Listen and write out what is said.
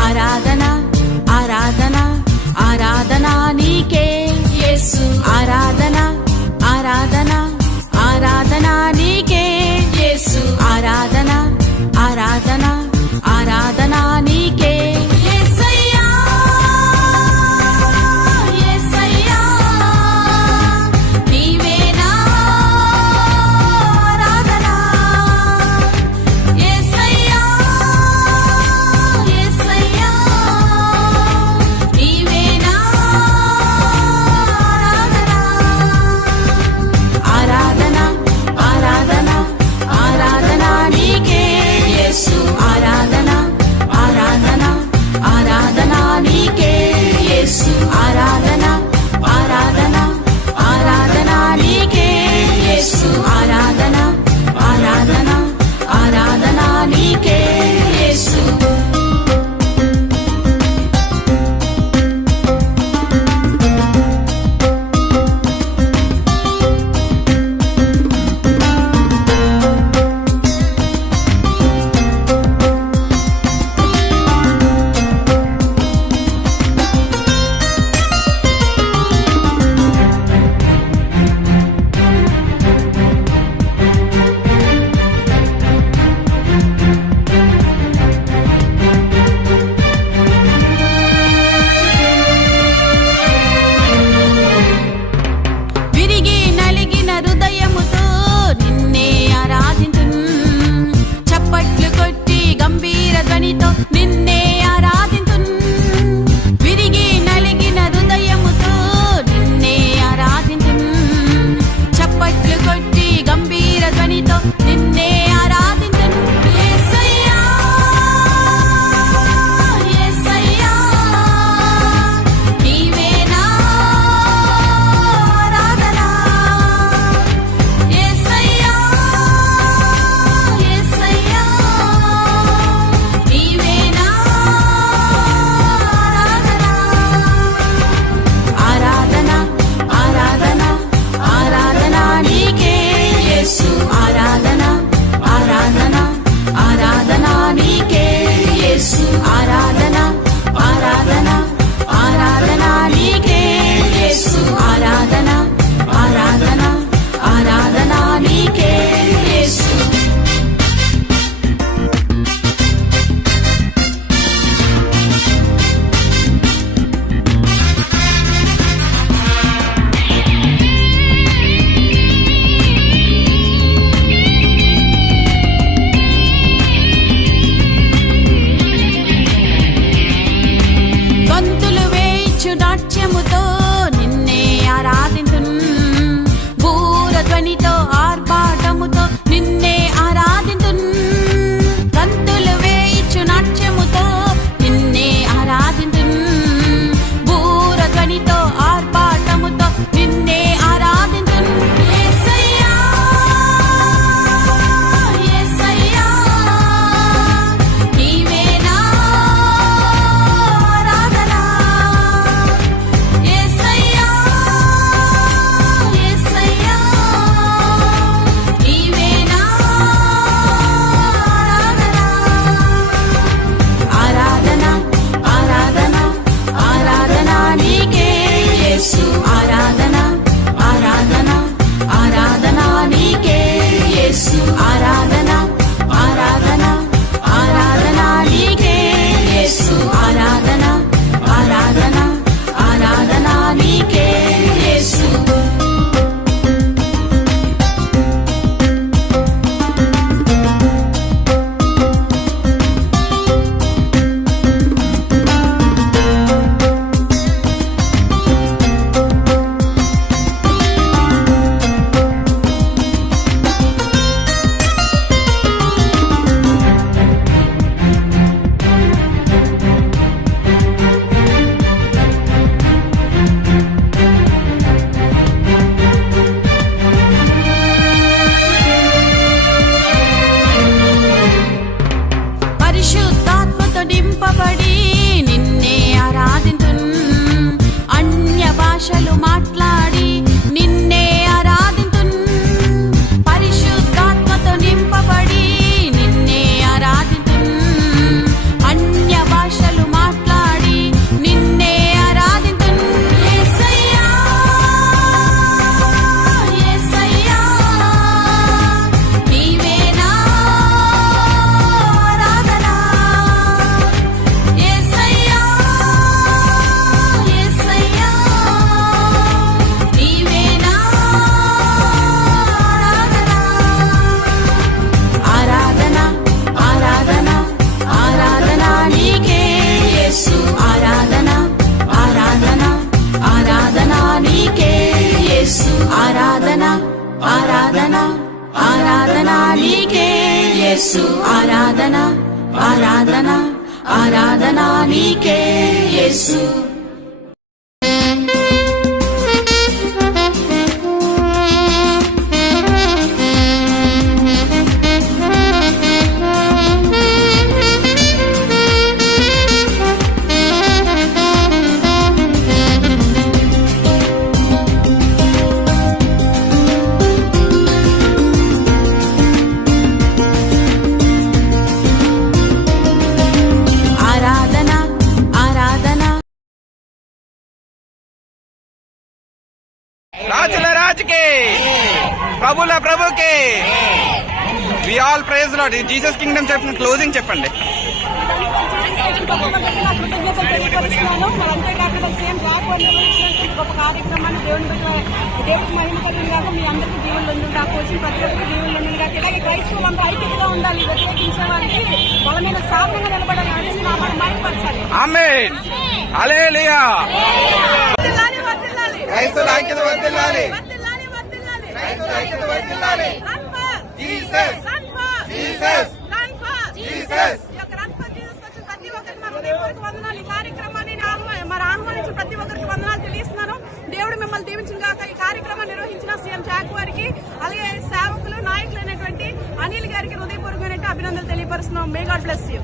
ఆరాధన ఆరాధన ఆరాధన నీకే యేసు ఆరాధన ఆరాధన ఆరాధన నీకే యేసు ఆరాధన ఆరాధన ఆరాధన నీకే యేసయ్యా యేసయ్యా నీవేనా ఆరాధన యేసయ్యా యేసయ్యా నీవేనా నీకే యేసు ఆరాధన ఆరాధన ఆరాధన నీకే యేసు ఆరాధన ఆరాధన ఆరాధన నీకే యేసు రాజుల రాజుకే ప్రభుల ప్రభుకే we all praise Lord. Jesus kingdom చెప్పిన క్లోజింగ్ చెప్పండి. గొప్ప కార్యక్రమాన్ని దేవుడికి మహిమ కలిగినాక మీ అందరికీ దీవులు ఉండాలి, వచ్చిన ప్రతి ఒక్కరికి దీవులు ఉండాలి. ఇలాగే క్రైస్తవులంతా ఐక్యతగా ఉండాలి, వ్యతిరేకించే వారికి వాళ్ళ మీద సాధనంగా నిలబడాలి అనేసి నా మాట మైపరచాలి. ఆమేన్ హల్లెలూయా. క్రైస్తవుల ఐక్యత వర్ధిల్లాలి. క్రైస్తవుల ఐక్యత వర్ధిల్లాలి. Jesus Jesus Jesus. ప్రతి ఒక్కరికి నా హృదయపూర్వక వందనాలు. ఈ కార్యక్రమాన్ని మరి ఆహ్వానించిన ప్రతి ఒక్కరికి వందనాలు తెలియజేస్తున్నాను. దేవుడు మిమ్మల్ని దీవించిన గాక. ఈ కార్యక్రమాన్ని నిర్వహించిన సీఎం జాక్ వారికి, అలాగే సేవకులు నాయకులైనటువంటి అనిల్ గారికి హృదయపూర్వకమైన అభినందనలు తెలియపరుస్తున్నాం. May God bless you.